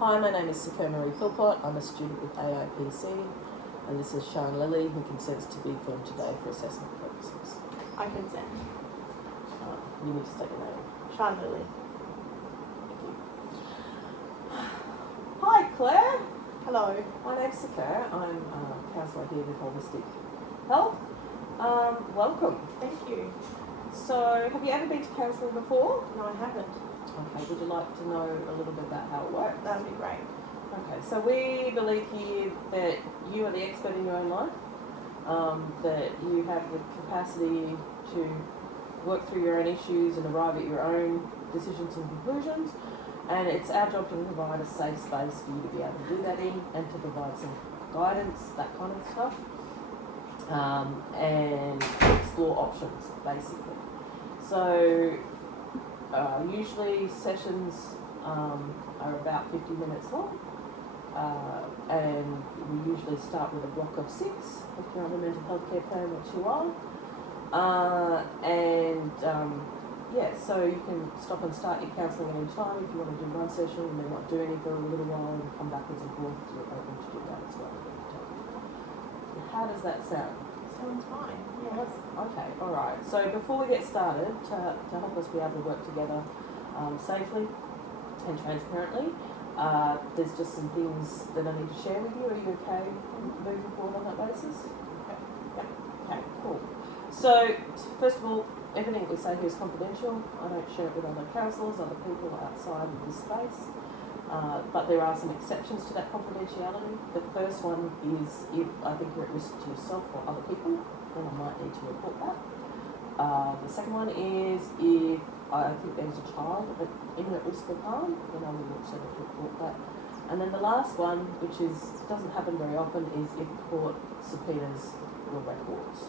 Hi, my name is Sakura Marie Philpott. I'm a student with AIPC, and this is Sharon Lilly, who consents to be filmed today for assessment purposes. I consent. You need to state your name. Sharon Lilly. Thank you. Hi, Claire. Hello. My name's Sakura. I'm a counsellor here with Holistic Health. Welcome. Thank you. So, have you ever been to counselling before? No, I haven't. Okay, would you like to know a little bit about how it works? That would be great. Okay, so we believe here that you are the expert in your own life, that you have the capacity to work through your own issues and arrive at your own decisions and conclusions, and it's our job to provide a safe space for you to be able to do that in and to provide some guidance, that kind of stuff, and explore options, basically. So usually sessions are about 50 minutes long, and we usually start with a block of 6 if you're on a mental health care plan, which you are. Yeah, so you can stop and start your counselling at any time. If you want to do one session and then not do any for a little while and come backwards and forth, you're open to do that as well. How does that sound? Sounds fine. Yes. Okay, all right. So before we get started, to help us be able to work together safely and transparently, there's just some things that I need to share with you. Are you okay moving forward on that basis? Okay. Yeah. Okay, cool. So, first of all, everything we say here is confidential. I don't share it with other counsellors, other people outside of this space. But there are some exceptions to that confidentiality. The first one is if I think you're at risk to yourself or other people, then I might need to report that. The second one is if I think there's a child at imminent risk of harm, then I will also need to report that. And then the last one, which doesn't happen very often, is if court subpoenas your records.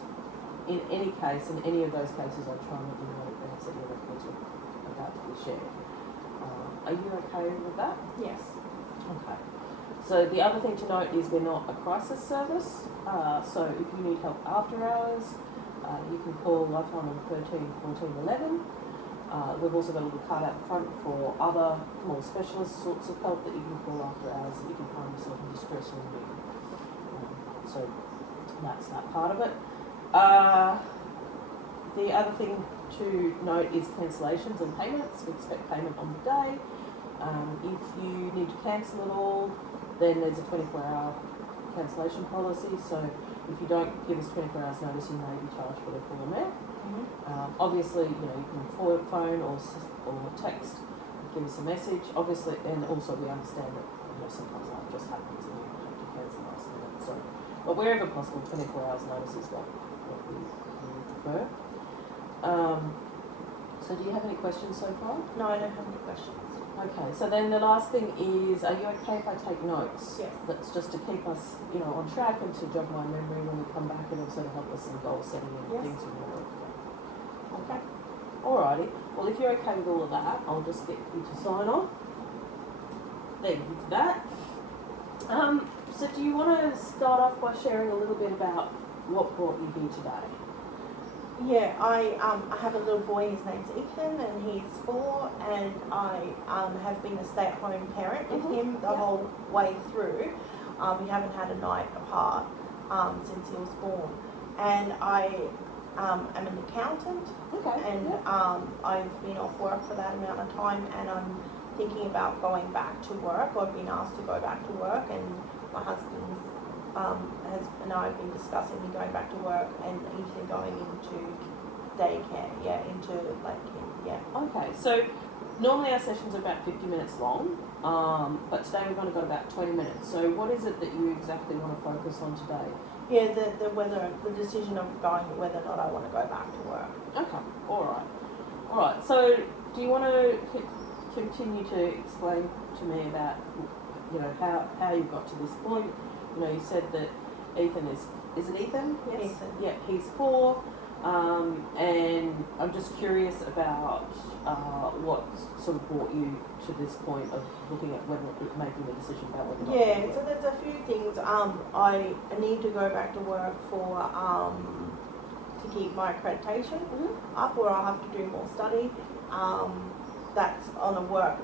In any case, in any of those cases, I try and let you know in advance that your records are about to be shared. Are you okay with that? Yes. Okay. So the other thing to note is we're not a crisis service. So if you need help after hours, you can call Lifeline on 13 14 11. We've also got a little card out the front for other more specialist sorts of help that you can call after hours if you can find yourself in distress or need. So that's that part of it. The other thing to note is cancellations and payments. We expect payment on the day. If you need to cancel at all, then there's a 24-hour cancellation policy. So if you don't give us 24 hours notice, you may be charged for the full amount. Obviously, you can phone or text, give us a message. Obviously, and also we understand that sometimes life just happens and you have to cancel last minute. So, but wherever possible, 24 hours notice is what we prefer. So do you have any questions so far? No, I don't have any questions. Okay, so then the last thing is, are you okay if I take notes? Yes. That's just to keep us, on track and to jog my memory when we come back, and also to help us in goal setting and Yes. things we want to work together. Okay. Alrighty. Well, if you're okay with all of that, I'll just get you to sign off. Thank you for that. So do you want to start off by sharing a little bit about what brought you here today? Yeah, I have a little boy. His name's Ethan, and he's 4. And I have been a stay-at-home parent with him the whole way through. We haven't had a night apart since he was born. And I am an accountant. Okay. And I've been off work for that amount of time, and I'm thinking about going back to work. I've been asked to go back to work, and my husband and I have been discussing me going back to work and Ethan going into daycare, Okay, so normally our sessions are about 50 minutes long, but today we've only got about 20 minutes. So what is it that you exactly want to focus on today? Yeah, the decision of going, whether or not I want to go back to work. Okay, all right. So do you want to continue to explain to me about, how you got to this point? You said that Ethan is it Ethan? Yes. Ethan. Yeah, he's 4. And I'm just curious about what sort of brought you to this point of looking at making a decision about whether or not. Yeah, so there's a few things. I need to go back to work for to keep my accreditation up, or I'll have to do more study. that's on a work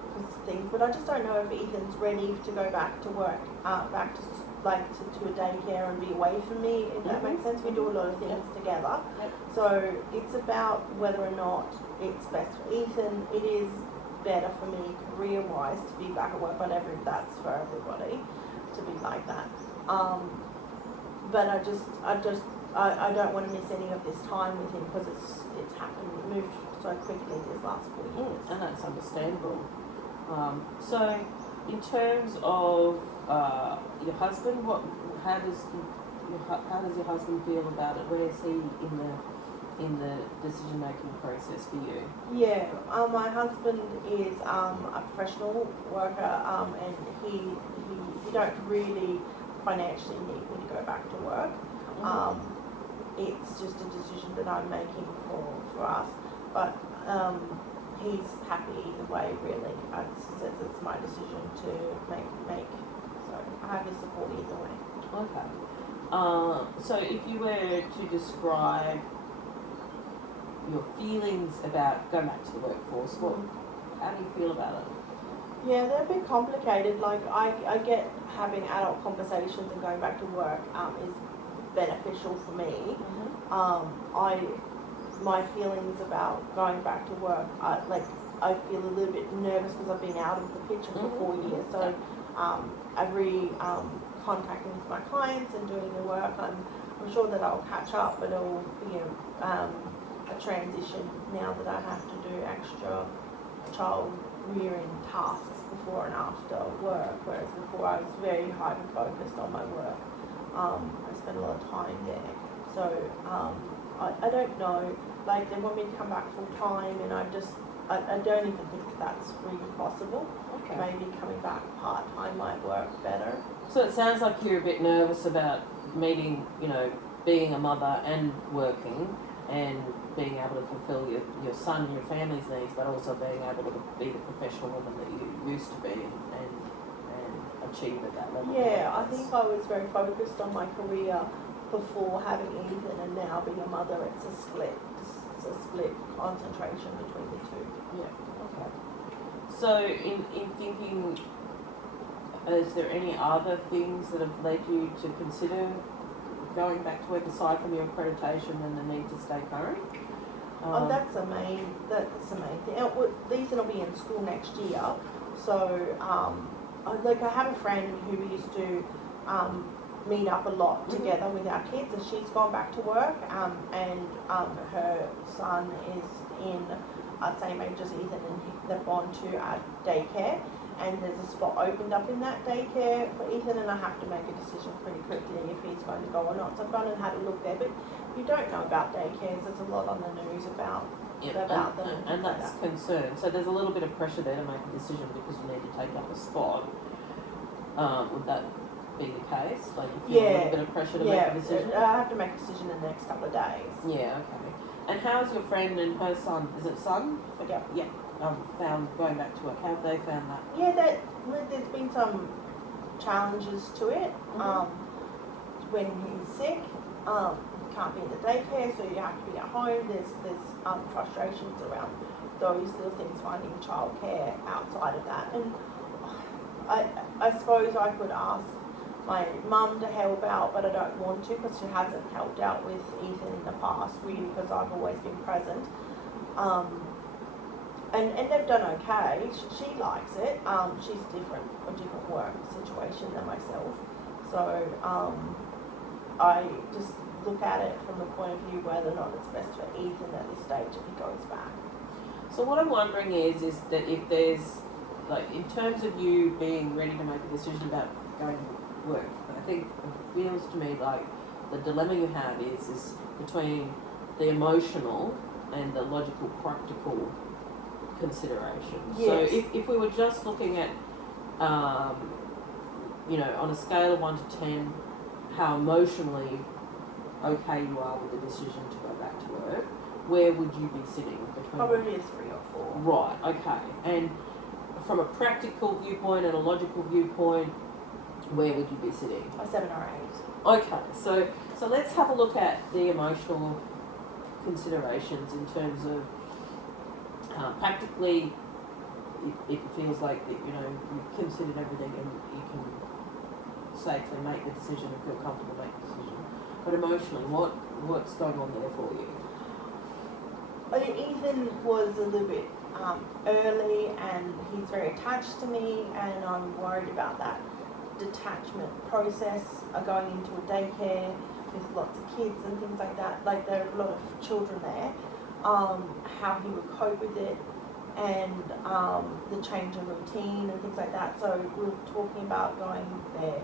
thing, but I just don't know if Ethan's ready to go back to work, back to to a daycare and be away from me, if that makes sense. We do a lot of things together. Yep. So it's about whether or not it's best for Ethan. It is better for me career-wise to be back at work, whatever that's for everybody to be like that. But I don't want to miss any of this time with him because it's happened, it moved so quickly these last 4 years. And that's understandable. So, in terms of your husband, how does your husband feel about it? Where is he in the decision making process for you? Yeah, my husband is a professional worker, and he don't really financially need me to go back to work. It's just a decision that I'm making for us, but he's happy either way, really. Says it's my decision to make. So I have his support either way. Okay. So if you were to describe your feelings about going back to the workforce, how do you feel about it? Yeah, they're a bit complicated. Like I get having adult conversations and going back to work is beneficial for me. My feelings about going back to work, I feel a little bit nervous because I've been out of the picture for 4 years. So every contacting with my clients and doing the work, I'm sure that I'll catch up, but it'll be a transition now that I have to do extra child rearing tasks before and after work, whereas before I was very hyper focused on my work. I spent a lot of time there. So I don't know, like they want me to come back full time, and I don't even think that's really possible. Okay. Maybe coming back part time might work better. So it sounds like you're a bit nervous about meeting, being a mother and working and being able to fulfill your son and your family's needs, but also being able to be the professional woman that you used to be and achieve at that level. Yeah, I think I was very focused on my career before having Ethan, and now being a mother, it's a split concentration between the two. Yeah, okay. So in thinking, is there any other things that have led you to consider going back to work aside from your accreditation and the need to stay current? That's the main thing. Ethan will be in school next year, so I have a friend who we used to meet up a lot together with our kids, and she's gone back to work, and her son is in same age as Ethan, and they've gone to daycare, and there's a spot opened up in that daycare for Ethan, and I have to make a decision pretty quickly if he's going to go or not. So I've gone and had a look there, but you don't know about daycares. There's a lot on the news about them. And that's concern. So there's a little bit of pressure there to make a decision because you need to take up a spot. Would that be the case? Like you feel a little bit of pressure to make a decision? I have to make a decision in the next couple of days. Yeah, okay. And how's your friend and her son? Is it son? Yeah. Found going back to work. How have they found that? Yeah, there's been some challenges to it. When he's sick, he can't be in the daycare, so you have to be at home. There's frustrations around those little things, finding childcare outside of that. And I suppose I could ask my mum to help out, but I don't want to because she hasn't helped out with Ethan in the past, really, because I've always been present. And they've done okay. She likes it. She's a different work situation than myself. So I just look at it from the point of view whether or not it's best for Ethan at this stage if he goes back. So what I'm wondering is that if there's, like, in terms of you being ready to make a decision about going to work, I think it feels to me like the dilemma you have is between the emotional and the logical, practical considerations. Yes. So if we were just looking at, on a scale of 1 to 10, how emotionally okay you are with the decision to go back to work, where would you be sitting between? Probably a 3 or 4. Right, okay. And from a practical viewpoint and a logical viewpoint, where would you be sitting? A 7 or 8. Okay, so let's have a look at the emotional considerations in terms of practically it feels like that, you know, you've considered everything and you can safely make the decision and feel comfortable make the decision. But emotionally, what's going on there for you? Ethan was a little bit early, and he's very attached to me, and I'm worried about that detachment process going into a daycare with lots of kids and things like that. Like, there are a lot of children there. How he would cope with it, and the change in routine and things like that. So we were talking about going there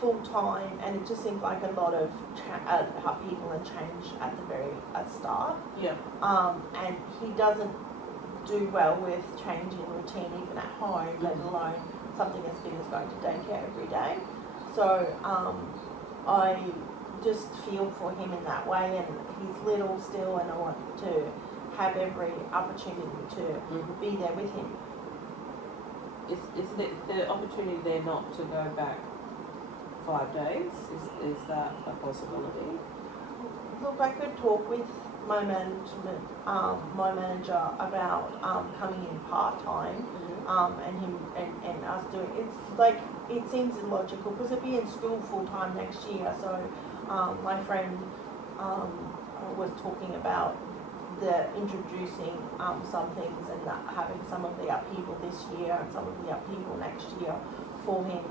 full time, and it just seemed like a lot of upheaval and change at the very start. Yeah. And he doesn't do well with changing routine even at home, let alone something as big as going to daycare every day. So I just feel for him in that way, and he's little still, and I want to have every opportunity to be there with him. Is the opportunity there not to go back 5 days? Is that a possibility? Look, I could talk with my management, my manager about coming in part time, and him and us doing. It's like, it seems illogical because he'll be in school full time next year. So my friend was talking about introducing some things, and having some of the upheaval this year and some of the upheaval next year for him.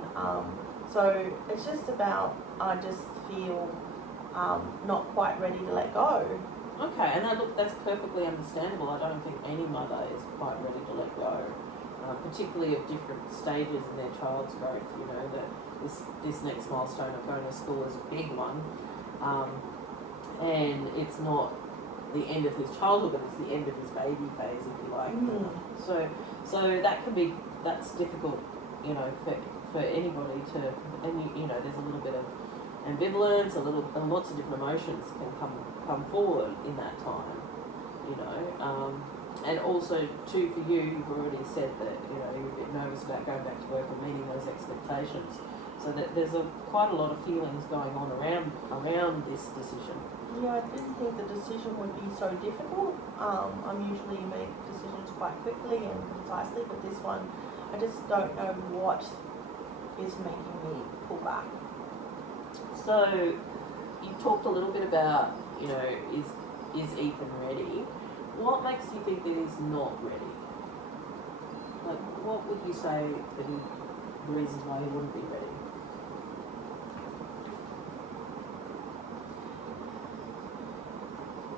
So it's just about, I just feel not quite ready to let go. Okay, and that's perfectly understandable. I don't think any mother is quite ready to let go, particularly at different stages in their child's growth. You know, that this next milestone of going to school is a big one, and it's not the end of his childhood, but it's the end of his baby phase, if you like. So that's difficult, you know, for anybody to, and you know, there's a little bit of ambivalence, and lots of different emotions can come forward in that time, you know. And also too, for you, you've already said that, you know, you're a bit nervous about going back to work and meeting those expectations. So that there's quite a lot of feelings going on around this decision. Yeah, I didn't think the decision would be so difficult. I'm usually make decisions quite quickly and concisely, but this one, I just don't know what is making me pull back. So you've talked a little bit about, you know, is Ethan ready? What makes you think that he's not ready? Like, what would you say that the reasons why he wouldn't be ready?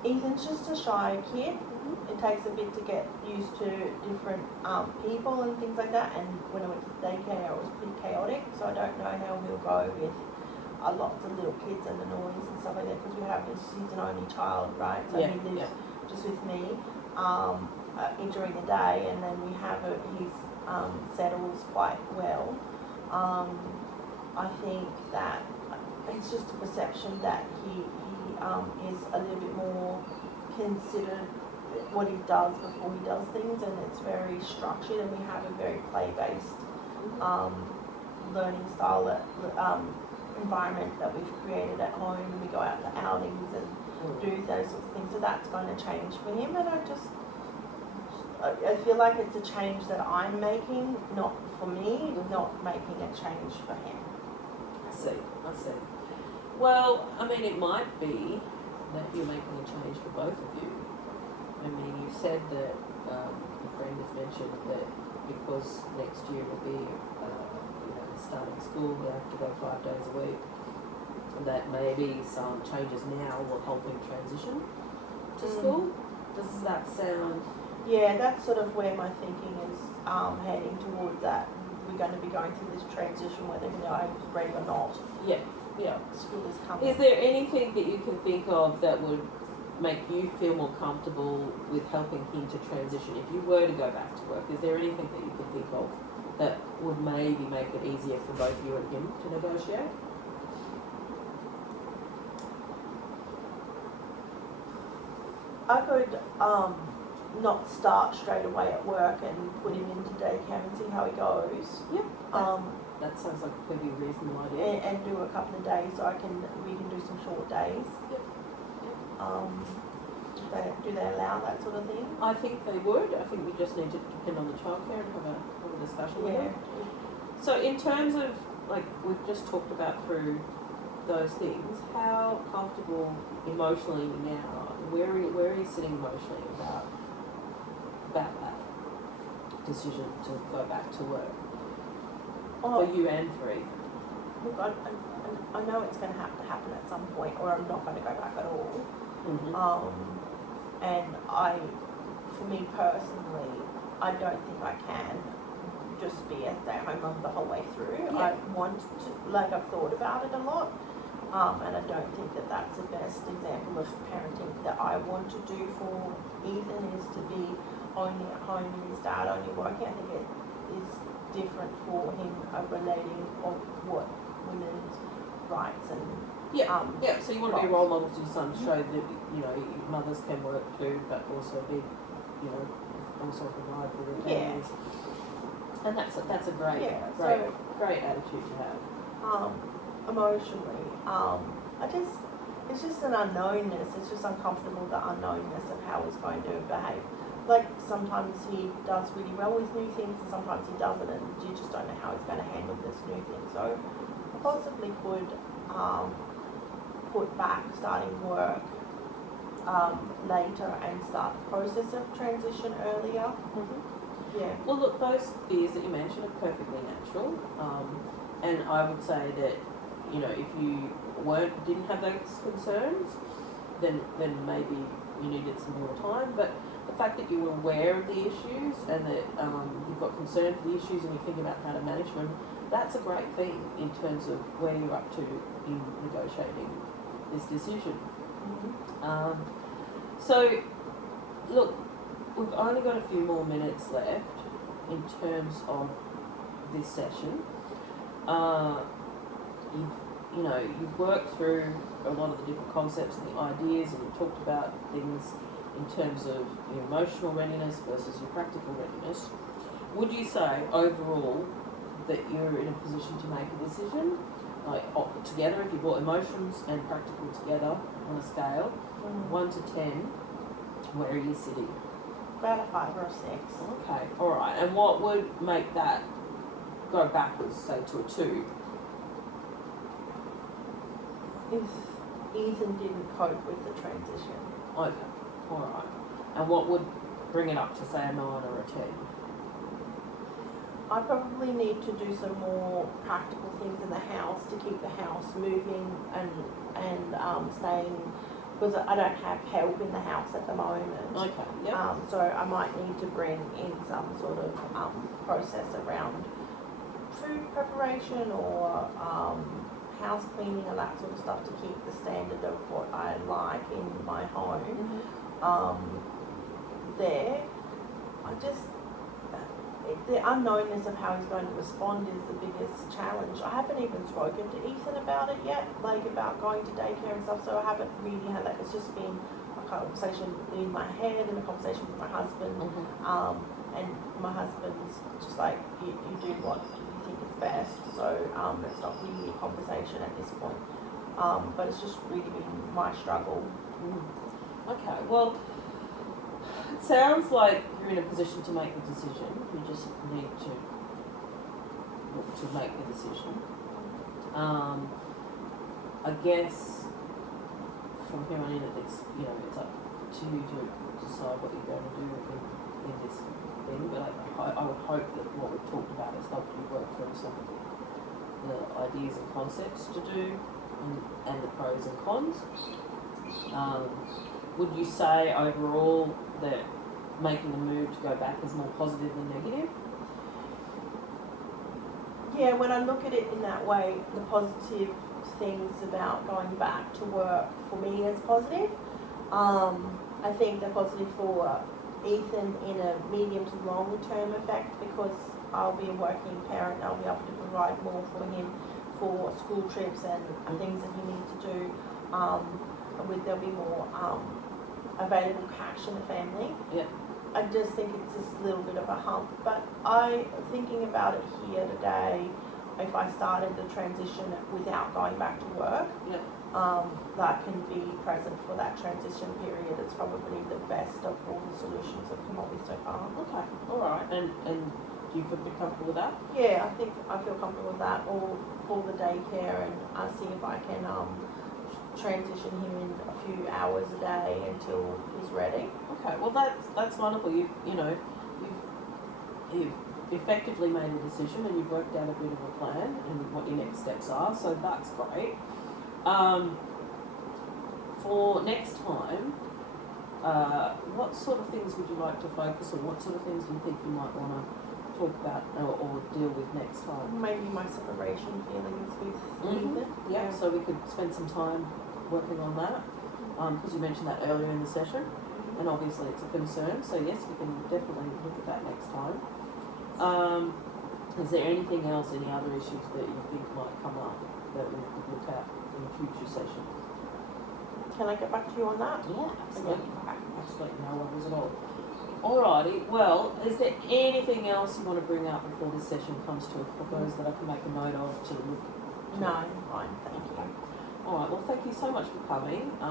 Ethan's just a shy kid. It takes a bit to get used to different people and things like that. And when I went to daycare, it was pretty chaotic. So I don't know how he'll go with lots of little kids and the noise and stuff like that, because he's an only child, right? So he lives just with me during the day, and then we have he settles quite well. I think that it's just a perception that he is a little bit more considered what he does before he does things, and it's very structured, and we have a very play-based learning style environment that we've created at home, and we go out to outings and do those sorts of things. So that's going to change for him, and I feel like it's a change that I'm making, not for me, not making a change for him. I see. Well, I mean, it might be that you're making a change for both of you. I mean, you said that your friend has mentioned that because next year will be, you know, starting school, they have to go 5 days a week, that maybe some changes now will help him transition to school. Does that sound? Yeah, that's sort of where my thinking is heading towards, that we're going to be going through this transition, whether I'm ready or not. Yeah. School is coming. Is there anything that you can think of that would make you feel more comfortable with helping him to transition? If you were to go back to work, is there anything that you can think of that would maybe make it easier for both you and him to negotiate? I could not start straight away at work and put him into daycare and see how he goes. Yep. That sounds like a pretty reasonable idea. And do a couple of days, so we can do some short days. Yep. Do they allow that sort of thing? I think they would. I think we just need to depend on the childcare and have a discussion with them. So in terms of, like, we've just talked about through those things, how comfortable emotionally now, where are you sitting emotionally about that decision to go back to work? For you and for Ethan? Look, I know it's going to have to happen at some point, or I'm not going to go back at all. And for me personally, I don't think I can just be a stay-at-home mum the whole way through. Yeah. I want to, like, I've thought about it a lot, and I don't think that that's the best example of parenting that I want to do for Ethan, is to be only at home with his dad, only working. I think it is different for him relating of what women's rights and so you want to be a role model to your son, to show that, you know, mothers can work too, but also be, you know, also provide for their families. And that's a great attitude to have. Emotionally, it's just an unknownness. It's just uncomfortable, the unknownness of how he's going to behave. Like, sometimes he does really well with new things, and sometimes he doesn't, and you just don't know how he's going to handle this new thing. So, I possibly could put back starting work later and start the process of transition earlier. Yeah. Well, look, those fears that you mentioned are perfectly natural, and I would say that, you know, if you didn't have those concerns, then maybe you needed some more time. But the fact that you were aware of the issues and that you've got concern for the issues and you think about how to manage them, that's a great thing in terms of where you're up to in negotiating this decision. So, look, we've only got a few more minutes left in terms of this session. You've worked through a lot of the different concepts and the ideas, and you've talked about things in terms of your emotional readiness versus your practical readiness. Would you say overall that you're in a position to make a decision, like together, if you brought emotions and practical together on a scale, 1 to 10, where are you sitting? About a 5 or a 6. Okay, alright. And what would make that go backwards, say, to a 2? If Ethan didn't cope with the transition. Okay, alright. And what would bring it up to, say, a 9 or a 10? I probably need to do some more practical things in the house to keep the house moving and staying, because I don't have help in the house at the moment. Okay, yep. So I might need to bring in some sort of process around food preparation or house cleaning and that sort of stuff to keep the standard of what I like in my home. The unknownness of how he's going to respond is the biggest challenge. I haven't even spoken to Ethan about it yet, like about going to daycare and stuff, so I haven't really had that. It's just been a conversation in my head and a conversation with my husband. And my husband's just like, you do what you think is best, so it's not really a conversation at this point. But it's just really been my struggle. Okay, well, it sounds like you're in a position to make the decision. You just need to make the decision. I guess from here on in, it's up to you to decide what you're going to do in this thing. But I would hope that what we've talked about has helped you work through some of the ideas and concepts to do, and the pros and cons. Would you say overall that making the move to go back is more positive than negative? Yeah, when I look at it in that way, the positive things about going back to work for me is positive. I think they're positive for Ethan in a medium to long term effect, because I'll be a working parent, I'll be able to provide more for him for school trips and things that he needs to do. There'll be more available cash in the family. Yeah. I just think it's this little bit of a hump. But thinking about it here today, if I started the transition without going back to work, that can be present for that transition period. It's probably the best of all the solutions I've come up with so far. Okay, all right. And do you feel pretty comfortable with that? Yeah, I think I feel comfortable with that. Or call the daycare and see if I can transition him in a few hours a day until he's ready. Okay, well that's wonderful. You've effectively made a decision and you've worked out a bit of a plan and what your next steps are. So that's great. For next time, what sort of things would you like to focus on? What sort of things do you think you might want to talk about or deal with next time? Maybe my separation feelings with Ethan. Yeah, so we could spend some time working on that, because you mentioned that earlier in the session, and obviously it's a concern, so yes, we can definitely look at that next time. Is there anything else, any other issues that you think might come up that we could look at in future sessions? Can I get back to you on that? Yeah, absolutely. Okay. Absolutely, no worries at all. Alrighty, well, is there anything else you want to bring up before this session comes to a close that I can make a note of to look? No, fine, thank you. Alright, well, thank you so much for coming. In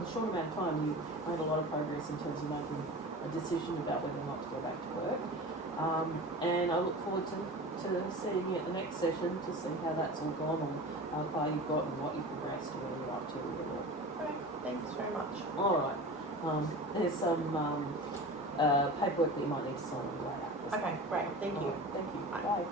a short amount of time, you made a lot of progress in terms of making a decision about whether or not to go back to work. And I look forward to seeing you at the next session to see how that's all gone and how far you've got and what you've progressed to where you're up to with it all. Okay, thanks very much. Alright. There's some paperwork that you might need to sign later. Okay, great, thank you. Thank you. Bye. Bye.